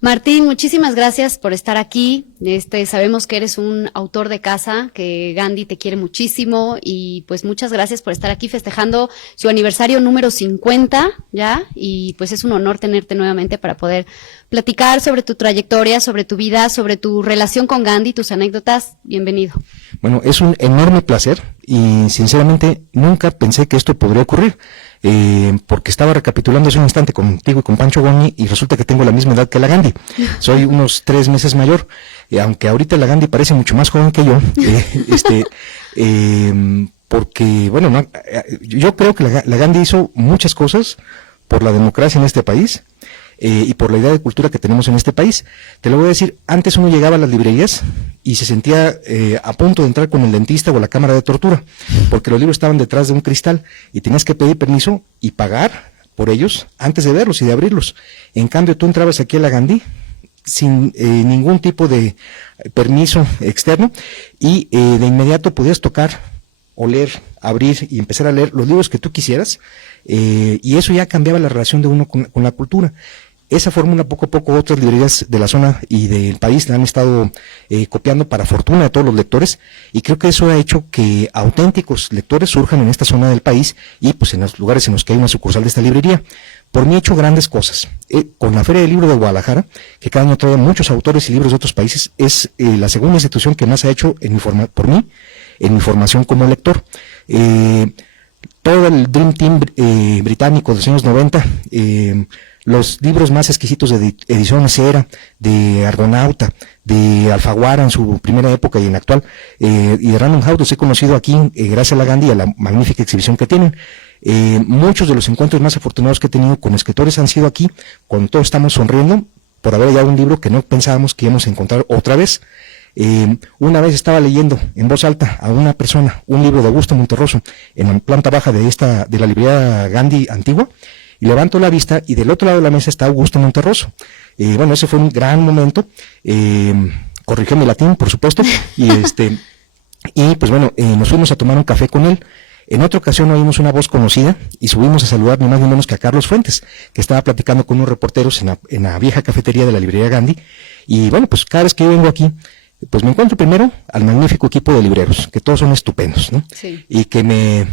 Martín, muchísimas gracias por estar aquí. Sabemos que eres un autor de casa, que Gandhi te quiere muchísimo y pues muchas gracias por estar aquí festejando su aniversario número 50, ¿ya? Y pues es un honor tenerte nuevamente para poder platicar sobre tu trayectoria, sobre tu vida, sobre tu relación con Gandhi, tus anécdotas. Bienvenido. Bueno, es un enorme placer y sinceramente nunca pensé que esto podría ocurrir. Porque estaba recapitulando hace un instante contigo y con Pancho Goñi y resulta que tengo la misma edad que la Gandhi. Soy unos 3 meses mayor, aunque ahorita la Gandhi parece mucho más joven que yo, porque, bueno, no, yo creo que la Gandhi hizo muchas cosas por la democracia en este país. Y por la idea de cultura que tenemos en este país. Te lo voy a decir, antes uno llegaba a las librerías y se sentía a punto de entrar con el dentista o la cámara de tortura, porque los libros estaban detrás de un cristal y tenías que pedir permiso y pagar por ellos antes de verlos y de abrirlos. En cambio, tú entrabas aquí a la Gandhi sin ningún tipo de permiso externo y de inmediato podías tocar, oler, abrir y empezar a leer los libros que tú quisieras, y eso ya cambiaba la relación de uno con la cultura. Esa fórmula poco a poco otras librerías de la zona y del país la han estado copiando para fortuna de todos los lectores, y creo que eso ha hecho que auténticos lectores surjan en esta zona del país y pues en los lugares en los que hay una sucursal de esta librería. Por mí he hecho grandes cosas. Con la Feria del Libro de Guadalajara, que cada año trae muchos autores y libros de otros países, es la segunda institución que más ha hecho por mí en mi formación como lector. Todo el Dream Team británico de los años 90, los libros más exquisitos de edición Cera, de Argonauta, de Alfaguara en su primera época y en la actual, y de Random House los he conocido aquí gracias a la Gandhi y a la magnífica exhibición que tienen. Muchos de los encuentros más afortunados que he tenido con escritores han sido aquí, cuando todos estamos sonriendo por haber hallado un libro que no pensábamos que íbamos a encontrar otra vez. Una vez estaba leyendo en voz alta a una persona un libro de Augusto Monterroso en la planta baja de la librería Gandhi antigua, y levanto la vista y del otro lado de la mesa está Augusto Monterroso. Bueno, ese fue un gran momento. Corrigió mi latín, por supuesto, y pues bueno, nos fuimos a tomar un café con él. En otra ocasión oímos una voz conocida y subimos a saludar ni más ni menos que a Carlos Fuentes, que estaba platicando con unos reporteros en la vieja cafetería de la librería Gandhi. Y bueno, pues cada vez que yo vengo aquí, pues me encuentro primero al magnífico equipo de libreros, que todos son estupendos, ¿no? Sí. Y que me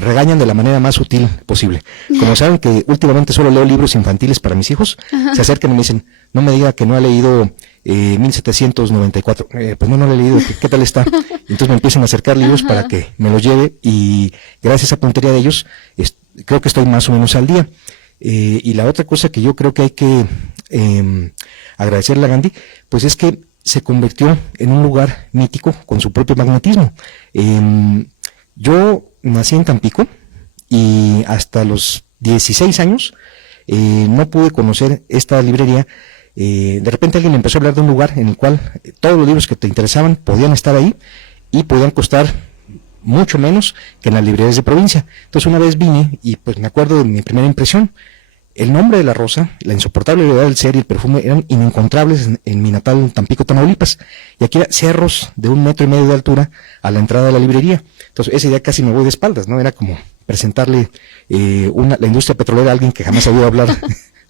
regañan de la manera más sutil posible. Como saben que últimamente solo leo libros infantiles para mis hijos, se acercan y me dicen, no me diga que no ha leído 1794, pues no lo he leído, ¿qué tal está? Entonces me empiezan a acercar libros para que me los lleve, y gracias a puntería de ellos, creo que estoy más o menos al día. Y la otra cosa que yo creo que hay que agradecerle a Gandhi, pues es que se convirtió en un lugar mítico con su propio magnetismo. Yo nací en Tampico y hasta los 16 años no pude conocer esta librería. De repente alguien me empezó a hablar de un lugar en el cual todos los libros que te interesaban podían estar ahí y podían costar mucho menos que en las librerías de provincia. Entonces una vez vine y pues me acuerdo de mi primera impresión. El nombre de la rosa, la insoportable verdad del ser y el perfume eran inencontrables en mi natal Tampico, Tamaulipas. Y aquí era cerros de 1,5 metros de altura a la entrada de la librería. Entonces ese día casi me voy de espaldas, ¿no? Era como presentarle la industria petrolera a alguien que jamás había hablar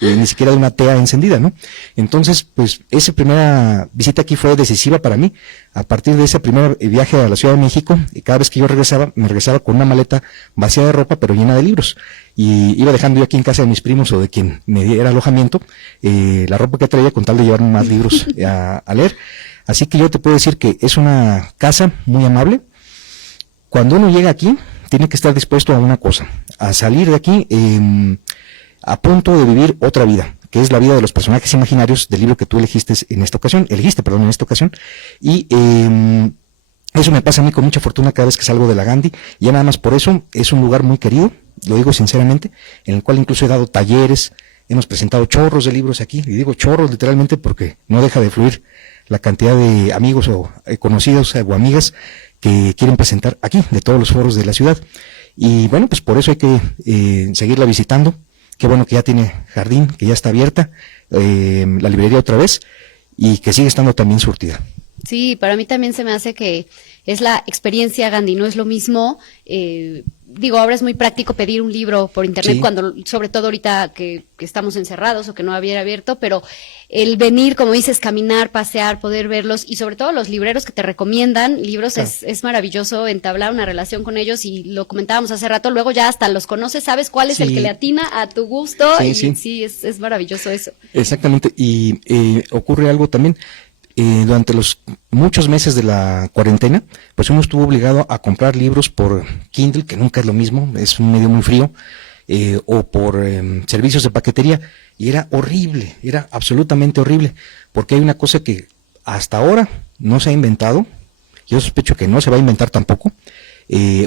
ni siquiera de una tea encendida, ¿no? Entonces, pues, esa primera visita aquí fue decisiva para mí. A partir de ese primer viaje a la Ciudad de México, cada vez que yo regresaba, me regresaba con una maleta vacía de ropa, pero llena de libros. Y iba dejando yo aquí en casa de mis primos o de quien me diera alojamiento, la ropa que traía con tal de llevarme más libros a leer. Así que yo te puedo decir que es una casa muy amable. Cuando uno llega aquí, tiene que estar dispuesto a una cosa, a salir de aquí a punto de vivir otra vida, que es la vida de los personajes imaginarios del libro que tú elegiste en esta ocasión, y eso me pasa a mí con mucha fortuna cada vez que salgo de la Gandhi, y ya nada más por eso es un lugar muy querido, lo digo sinceramente, en el cual incluso he dado talleres, hemos presentado chorros de libros aquí, y digo chorros literalmente porque no deja de fluir la cantidad de amigos o conocidos o amigas que quieren presentar aquí, de todos los foros de la ciudad, y bueno, pues por eso hay que seguirla visitando. Qué bueno que ya tiene jardín, que ya está abierta la librería otra vez y que sigue estando también surtida. Sí, para mí también se me hace que es la experiencia Gandhi, no es lo mismo digo, ahora es muy práctico pedir un libro por internet, Sí. cuando, sobre todo ahorita que estamos encerrados o que no había abierto, pero el venir, como dices, caminar, pasear, poder verlos, y sobre todo los libreros que te recomiendan libros, Claro. es maravilloso entablar una relación con ellos, y lo comentábamos hace rato, luego ya hasta los conoces, sabes cuál es el Sí. que le atina a tu gusto, Sí, y sí. sí, es maravilloso eso. Exactamente, y ocurre algo también. Durante los muchos meses de la cuarentena, pues uno estuvo obligado a comprar libros por Kindle, que nunca es lo mismo, es un medio muy frío, o por servicios de paquetería, y era horrible, era absolutamente horrible, porque hay una cosa que hasta ahora no se ha inventado, yo sospecho que no se va a inventar tampoco,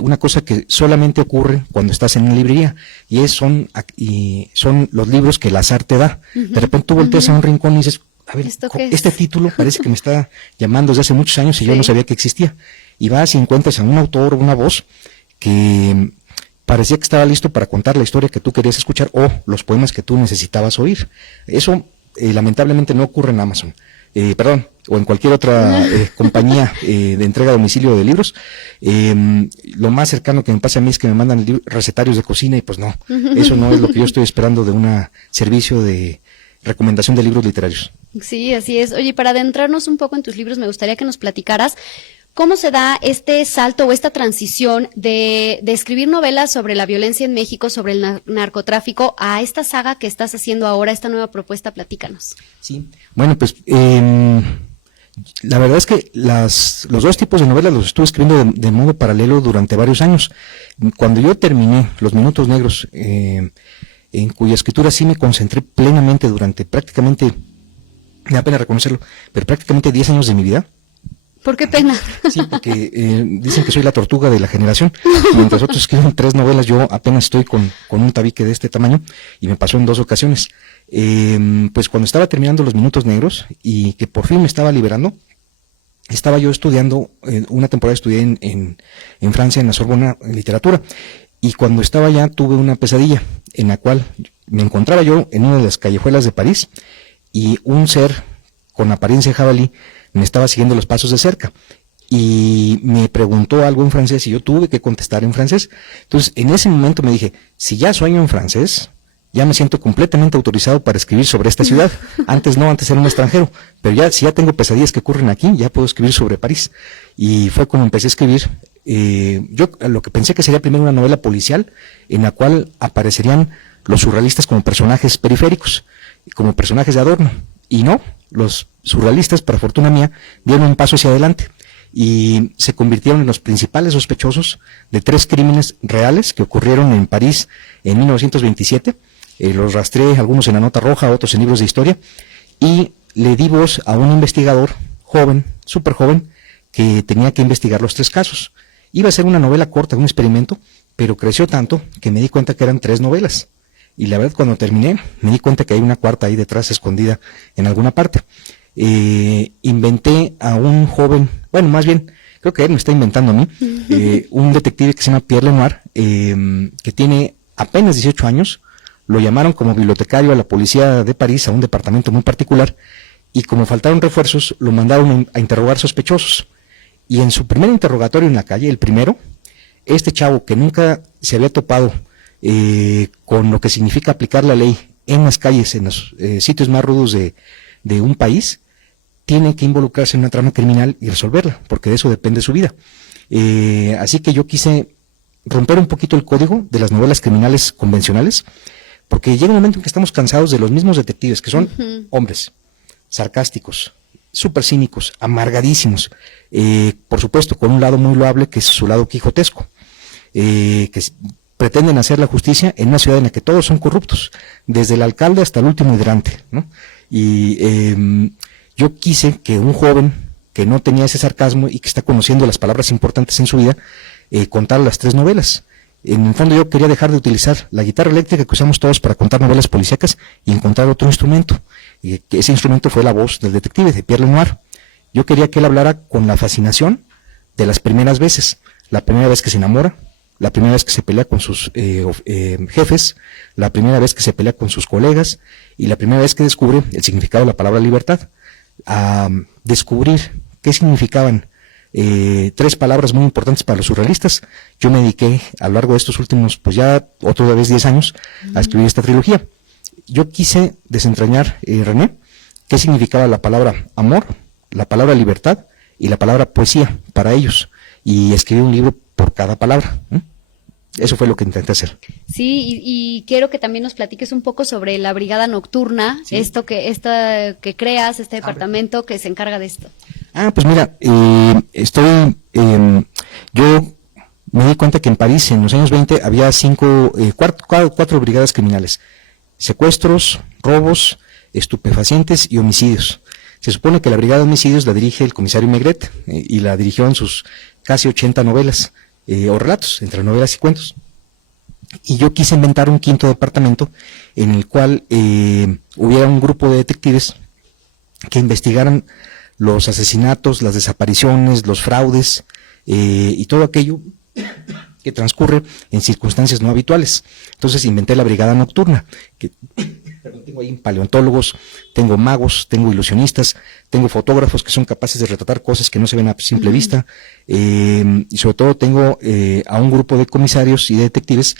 una cosa que solamente ocurre cuando estás en una librería, y son los libros que el azar te da. De repente tú volteas a un rincón y dices, a ver, ¿Esto qué es? este título parece que me está llamando desde hace muchos años y yo Sí. no sabía que existía. Y vas y encuentras a un autor o una voz que parecía que estaba listo para contar la historia que tú querías escuchar o los poemas que tú necesitabas oír. Eso lamentablemente no ocurre en Amazon. O en cualquier otra compañía de entrega a domicilio de libros. Lo más cercano que me pasa a mí es que me mandan recetarios de cocina, y pues no, eso no es lo que yo estoy esperando de un servicio de recomendación de libros literarios. Sí, así es. Oye, para adentrarnos un poco en tus libros, me gustaría que nos platicaras cómo se da este salto o esta transición de escribir novelas sobre la violencia en México, sobre el narcotráfico, a esta saga que estás haciendo ahora, esta nueva propuesta. Platícanos. Sí. Bueno, pues la verdad es que los dos tipos de novelas los estuve escribiendo de modo paralelo durante varios años. Cuando yo terminé Los Minutos Negros, en cuya escritura sí me concentré plenamente durante prácticamente, me da pena reconocerlo, pero prácticamente 10 años de mi vida. ¿Por qué pena? Sí, porque dicen que soy la tortuga de la generación. Mientras otros escriben 3 novelas, yo apenas estoy con un tabique de este tamaño, y me pasó en 2 ocasiones. Pues cuando estaba terminando Los Minutos Negros y que por fin me estaba liberando, estaba yo estudiando, una temporada estudié en Francia, en la Sorbona, en literatura, y cuando estaba allá tuve una pesadilla en la cual me encontraba yo en una de las callejuelas de París, y un ser con apariencia de jabalí me estaba siguiendo los pasos de cerca y me preguntó algo en francés y yo tuve que contestar en francés. Entonces, en ese momento me dije, si ya sueño en francés, ya me siento completamente autorizado para escribir sobre esta ciudad. Antes no, antes era un extranjero, pero ya, si ya tengo pesadillas que ocurren aquí, ya puedo escribir sobre París. Y fue cuando empecé a escribir. Yo lo que pensé que sería primero una novela policial, en la cual aparecerían los surrealistas como personajes periféricos, como personajes de adorno. Y no, los surrealistas, para fortuna mía, dieron un paso hacia adelante y se convirtieron en los principales sospechosos de 3 crímenes reales que ocurrieron en París en 1927. Los rastreé, algunos en la nota roja, otros en libros de historia, y le di voz a un investigador joven, súper joven, que tenía que investigar los 3 casos. Iba a ser una novela corta, un experimento, pero creció tanto que me di cuenta que eran 3 novelas. Y la verdad, cuando terminé, me di cuenta que hay una cuarta ahí detrás, escondida en alguna parte. Inventé a un joven, bueno, más bien, creo que él me está inventando a mí, un detective que se llama Pierre Lenoir, que tiene apenas 18 años. Lo llamaron como bibliotecario a la policía de París, a un departamento muy particular, y como faltaron refuerzos, lo mandaron a interrogar sospechosos. Y en su primer interrogatorio en la calle, el primero, este chavo que nunca se había topado con lo que significa aplicar la ley en las calles, en los sitios más rudos de un país, tiene que involucrarse en una trama criminal y resolverla, porque de eso depende su vida. Así que yo quise romper un poquito el código de las novelas criminales convencionales, porque llega un momento en que estamos cansados de los mismos detectives, que son hombres, sarcásticos, súper cínicos, amargadísimos, por supuesto con un lado muy loable que es su lado quijotesco, que pretenden hacer la justicia en una ciudad en la que todos son corruptos, desde el alcalde hasta el último hidrante, ¿no? Y yo quise que un joven que no tenía ese sarcasmo y que está conociendo las palabras importantes en su vida, contara las 3 novelas. En el fondo yo quería dejar de utilizar la guitarra eléctrica que usamos todos para contar novelas policíacas y encontrar otro instrumento. Y que ese instrumento fue la voz del detective, de Pierre Lenoir. Yo quería que él hablara con la fascinación de las primeras veces. La primera vez que se enamora, la primera vez que se pelea con sus jefes, la primera vez que se pelea con sus colegas y la primera vez que descubre el significado de la palabra libertad. A descubrir qué significaban tres palabras muy importantes para los surrealistas. Yo me dediqué a lo largo de estos últimos, pues ya otra vez 10 años, a escribir esta trilogía. Yo quise desentrañar, René, qué significaba la palabra amor, la palabra libertad y la palabra poesía para ellos, y escribí un libro por cada palabra. Eso fue lo que intenté hacer. Sí, y quiero que también nos platiques un poco sobre la Brigada Nocturna, sí. Esta que creas, este departamento que se encarga de esto. Pues mira, yo me di cuenta que en París en los años 20 había cuatro brigadas criminales: secuestros, robos, estupefacientes y homicidios. Se supone que la brigada de homicidios la dirige el comisario Maigret, y la dirigió en sus casi 80 novelas o relatos, entre novelas y cuentos. Y yo quise inventar un quinto departamento en el cual hubiera un grupo de detectives que investigaran los asesinatos, las desapariciones, los fraudes y todo aquello que transcurre en circunstancias no habituales. Entonces inventé la Brigada Nocturna, que tengo ahí paleontólogos, tengo magos, tengo ilusionistas, tengo fotógrafos que son capaces de retratar cosas que no se ven a simple vista, y sobre todo tengo a un grupo de comisarios y de detectives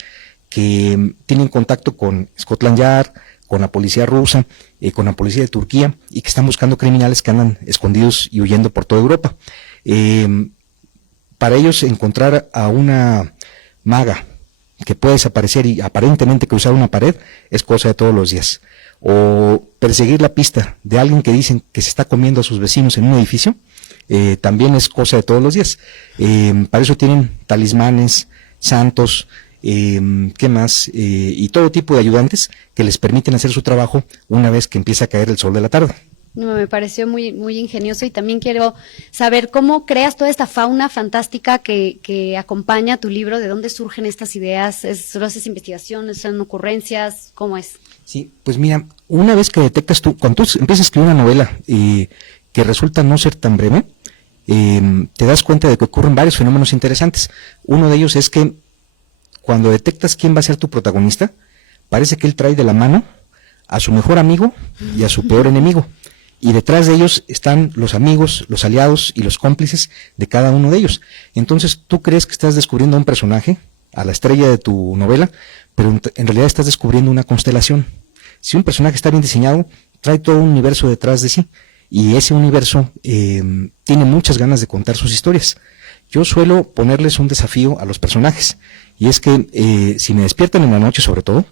que tienen contacto con Scotland Yard, con la policía rusa, con la policía de Turquía, y que están buscando criminales que andan escondidos y huyendo por toda Europa. Para ellos encontrar a una maga que puede desaparecer y aparentemente cruzar una pared es cosa de todos los días, o perseguir la pista de alguien que dicen que se está comiendo a sus vecinos en un edificio, también es cosa de todos los días. Para eso tienen talismanes, santos, ¿qué más? Y todo tipo de ayudantes que les permiten hacer su trabajo una vez que empieza a caer el sol de la tarde. Me pareció muy, muy ingenioso, y también quiero saber cómo creas toda esta fauna fantástica que acompaña tu libro. ¿De dónde surgen estas ideas? ¿Solo haces investigaciones, son ocurrencias? ¿Cómo es? Sí, pues mira, una vez que detectas cuando tú empiezas a escribir una novela que resulta no ser tan breve, te das cuenta de que ocurren varios fenómenos interesantes. Uno de ellos es que cuando detectas quién va a ser tu protagonista, parece que él trae de la mano a su mejor amigo y a su peor enemigo. Y detrás de ellos están los amigos, los aliados y los cómplices de cada uno de ellos. Entonces tú crees que estás descubriendo a un personaje, a la estrella de tu novela, pero en realidad estás descubriendo una constelación. Si un personaje está bien diseñado, trae todo un universo detrás de sí, y ese universo tiene muchas ganas de contar sus historias. Yo suelo ponerles un desafío a los personajes, y es que si me despiertan en la noche, sobre todo,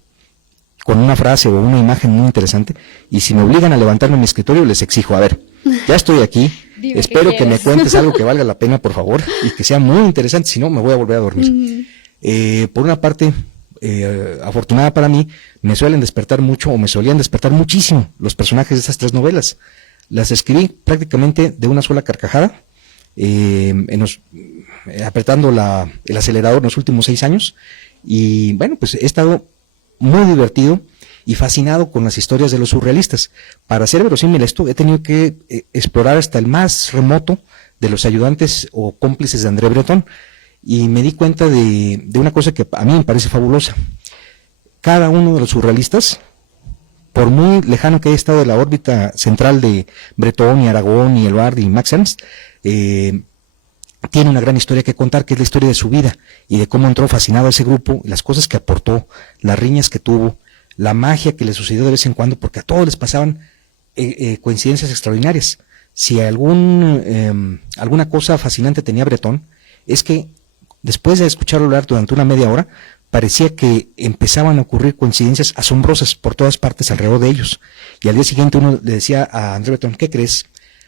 con una frase o una imagen muy interesante, y si me obligan a levantarme en mi escritorio, les exijo: a ver, ya estoy aquí, espero que me cuentes algo que valga la pena, por favor, y que sea muy interesante, si no me voy a volver a dormir. Por una parte, afortunada para mí, me suelen despertar mucho, o me solían despertar muchísimo, los personajes de esas tres novelas. Las escribí prácticamente de una sola carcajada, apretando el acelerador en los últimos 6 años, y bueno, pues he estado muy divertido y fascinado con las historias de los surrealistas. Para hacer verosímil esto, he tenido que explorar hasta el más remoto de los ayudantes o cómplices de André Breton, y me di cuenta de una cosa que a mí me parece fabulosa. Cada uno de los surrealistas, por muy lejano que haya estado de la órbita central de Breton y Aragón y Eluard y Max Ernst, tiene una gran historia que contar, que es la historia de su vida y de cómo entró fascinado a ese grupo, las cosas que aportó, las riñas que tuvo, la magia que le sucedió de vez en cuando, porque a todos les pasaban coincidencias extraordinarias. Si alguna cosa fascinante tenía Breton, es que después de escucharlo hablar durante una media hora, parecía que empezaban a ocurrir coincidencias asombrosas por todas partes alrededor de ellos. Y al día siguiente uno le decía a André Breton: ¿qué crees?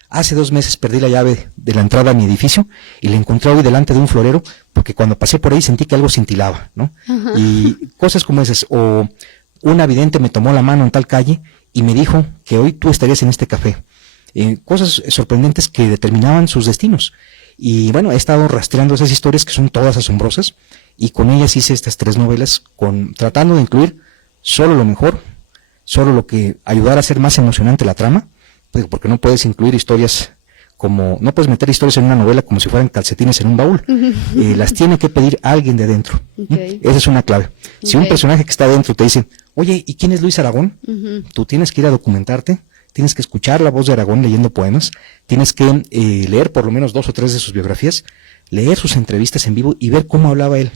Hace 2 meses perdí la llave de la entrada a mi edificio y la encontré hoy delante de un florero, porque cuando pasé por ahí sentí que algo cintilaba, ¿no? Uh-huh. Y cosas como esas. O una vidente me tomó la mano en tal calle y me dijo que hoy tú estarías en este café. Cosas sorprendentes que determinaban sus destinos. Y bueno, he estado rastreando esas historias que son todas asombrosas, y con ellas hice estas 3 novelas, tratando de incluir solo lo mejor, solo lo que ayudara a hacer más emocionante la trama, porque no puedes incluir historias no puedes meter historias en una novela como si fueran calcetines en un baúl. Las tiene que pedir alguien de adentro. Okay. Esa es una clave. Si un personaje que está adentro te dice: oye, ¿y quién es Luis Aragón? Tú tienes que ir a documentarte, tienes que escuchar la voz de Aragón leyendo poemas, tienes que leer por lo menos 2 o 3 de sus biografías, leer sus entrevistas en vivo y ver cómo hablaba él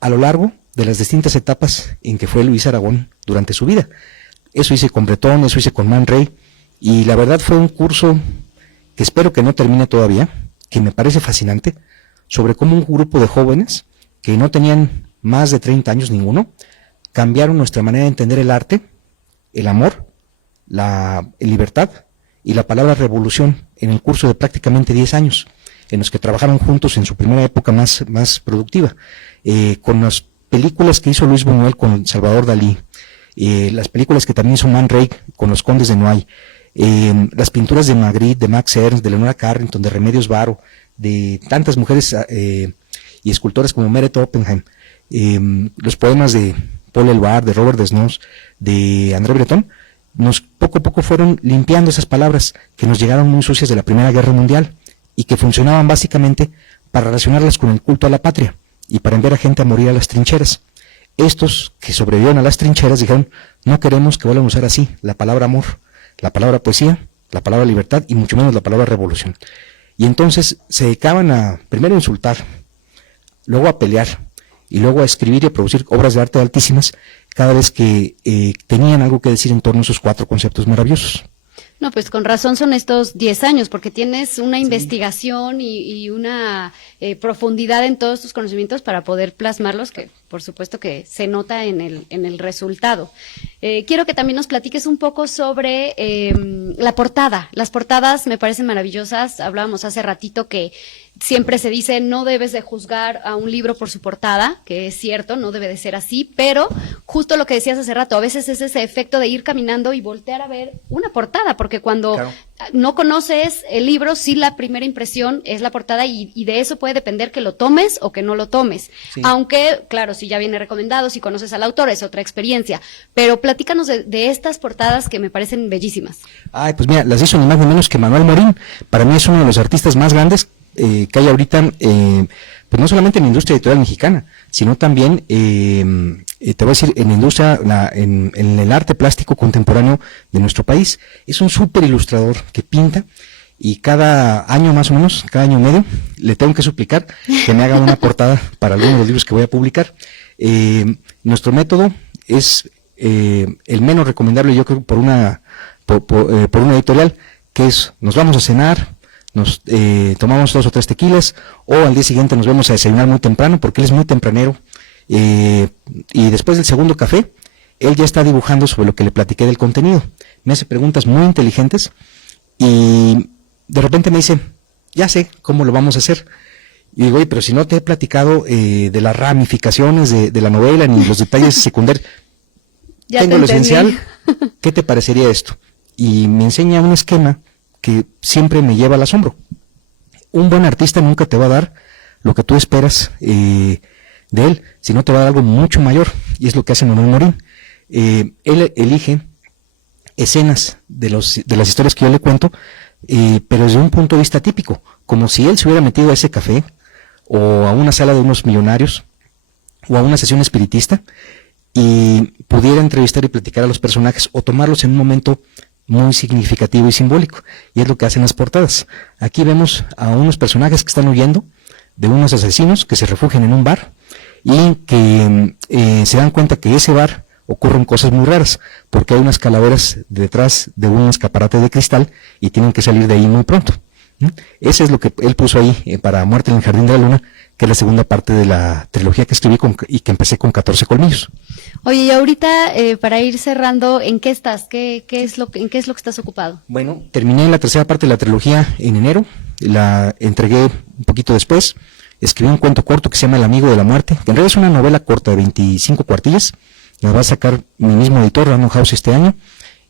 a lo largo de las distintas etapas en que fue Luis Aragón durante su vida. Eso hice con Bretón, eso hice con Man Ray, y la verdad fue un curso que espero que no termine todavía, que me parece fascinante, sobre cómo un grupo de jóvenes que no tenían más de 30 años ninguno, cambiaron nuestra manera de entender el arte, el amor, la libertad y la palabra revolución en el curso de prácticamente 10 años, en los que trabajaron juntos en su primera época más productiva, con las películas que hizo Luis Buñuel con Salvador Dalí, las películas que también hizo Man Ray con Los Condes de Noailles, las pinturas de Magritte, de Max Ernst, de Leonora Carrington, de Remedios Varo, de tantas mujeres y escultoras como Meret Oppenheim, los poemas de Paul Eluard, de Robert Desnos, de André Breton, poco a poco fueron limpiando esas palabras que nos llegaron muy sucias de la Primera Guerra Mundial y que funcionaban básicamente para relacionarlas con el culto a la patria y para enviar a gente a morir a las trincheras. Estos que sobrevivieron a las trincheras dijeron, no queremos que vuelvan a usar así la palabra amor, la palabra poesía, la palabra libertad y mucho menos la palabra revolución. Y entonces se dedicaban a primero a insultar, luego a pelear y luego a escribir y a producir obras de arte altísimas cada vez que tenían algo que decir en torno a esos 4 conceptos maravillosos. No, pues con razón son estos 10 años, porque tienes una investigación y una profundidad en todos tus conocimientos para poder plasmarlos, que por supuesto que se nota en el resultado. Quiero que también nos platiques un poco sobre la portada. Las portadas me parecen maravillosas. Hablábamos hace ratito que siempre se dice no debes de juzgar a un libro por su portada, que es cierto, no debe de ser así, pero justo lo que decías hace rato, a veces es ese efecto de ir caminando y voltear a ver una portada, porque cuando no conoces el libro, sí la primera impresión es la portada y de eso puede depender que lo tomes o que no lo tomes. Sí. Aunque, claro, si ya viene recomendado, si conoces al autor, es otra experiencia. Pero platícanos de estas portadas que me parecen bellísimas. Ay, pues mira, las hizo ni más ni menos que Manuel Morín. Para mí es uno de los artistas más grandes que hay ahorita, pues no solamente en la industria editorial mexicana, sino también, te voy a decir, en la industria, en el arte plástico contemporáneo de nuestro país. Es un súper ilustrador que pinta, y cada año más o menos, cada año y medio, le tengo que suplicar que me haga una portada para alguno de los libros que voy a publicar. Nuestro método es el menos recomendable, yo creo, por una editorial, que es, nos vamos a cenar, nos tomamos 2 o 3 tequilas, o al día siguiente nos vemos a desayunar muy temprano, porque él es muy tempranero, y después del segundo café, él ya está dibujando sobre lo que le platiqué del contenido. Me hace preguntas muy inteligentes, y de repente me dice, ya sé cómo lo vamos a hacer. Y digo, oye, pero si no te he platicado de las ramificaciones de la novela, ni los detalles secundarios, tengo lo esencial, ¿qué te parecería esto? Y me enseña un esquema que siempre me lleva al asombro. Un buen artista nunca te va a dar lo que tú esperas de él, sino te va a dar algo mucho mayor, y es lo que hace Manuel Morín. Él elige escenas de las historias que yo le cuento, pero desde un punto de vista típico, como si él se hubiera metido a ese café, o a una sala de unos millonarios, o a una sesión espiritista, y pudiera entrevistar y platicar a los personajes, o tomarlos en un momento muy significativo y simbólico, y es lo que hacen las portadas. Aquí vemos a unos personajes que están huyendo de unos asesinos que se refugian en un bar, y que se dan cuenta que ese bar ocurren cosas muy raras, porque hay unas calaveras detrás de un escaparate de cristal, y tienen que salir de ahí muy pronto. Ese es lo que él puso ahí para Muerte en el Jardín de la Luna, que es la segunda parte de la trilogía que escribí y que empecé con 14 colmillos. Oye, y ahorita, para ir cerrando, ¿en qué estás? ¿En qué es lo que estás ocupado? Bueno, terminé la tercera parte de la trilogía en enero, la entregué un poquito después, escribí un cuento corto que se llama El Amigo de la Muerte, que en realidad es una novela corta de 25 cuartillas, la va a sacar mi mismo editor, Random House, este año,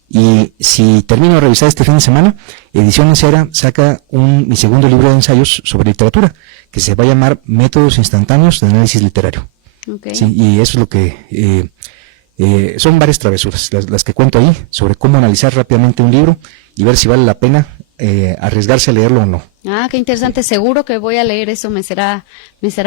y si termino de revisar este fin de semana, Ediciones Era saca mi segundo libro de ensayos sobre literatura, que se va a llamar Métodos Instantáneos de Análisis Literario. Okay. Sí, y eso es lo que son varias travesuras las que cuento ahí, sobre cómo analizar rápidamente un libro y ver si vale la pena arriesgarse a leerlo o no. Ah, qué interesante. Seguro que voy a leer eso, me será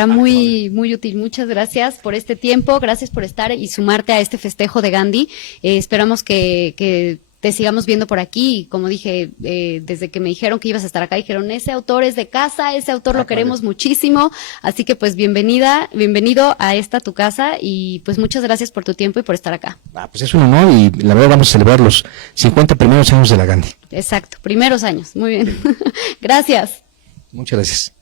muy útil. Muchas gracias por este tiempo, gracias por estar y sumarte a este festejo de Gandhi. Esperamos que te sigamos viendo por aquí. Y como dije, desde que me dijeron que ibas a estar acá, dijeron, ese autor es de casa, ese autor lo queremos muchísimo. Así que pues bienvenido a esta tu casa y pues muchas gracias por tu tiempo y por estar acá. Pues es un honor y la verdad vamos a celebrar los 50 primeros años de la Gandhi. Exacto, primeros años. Muy bien. Gracias. Muchas gracias.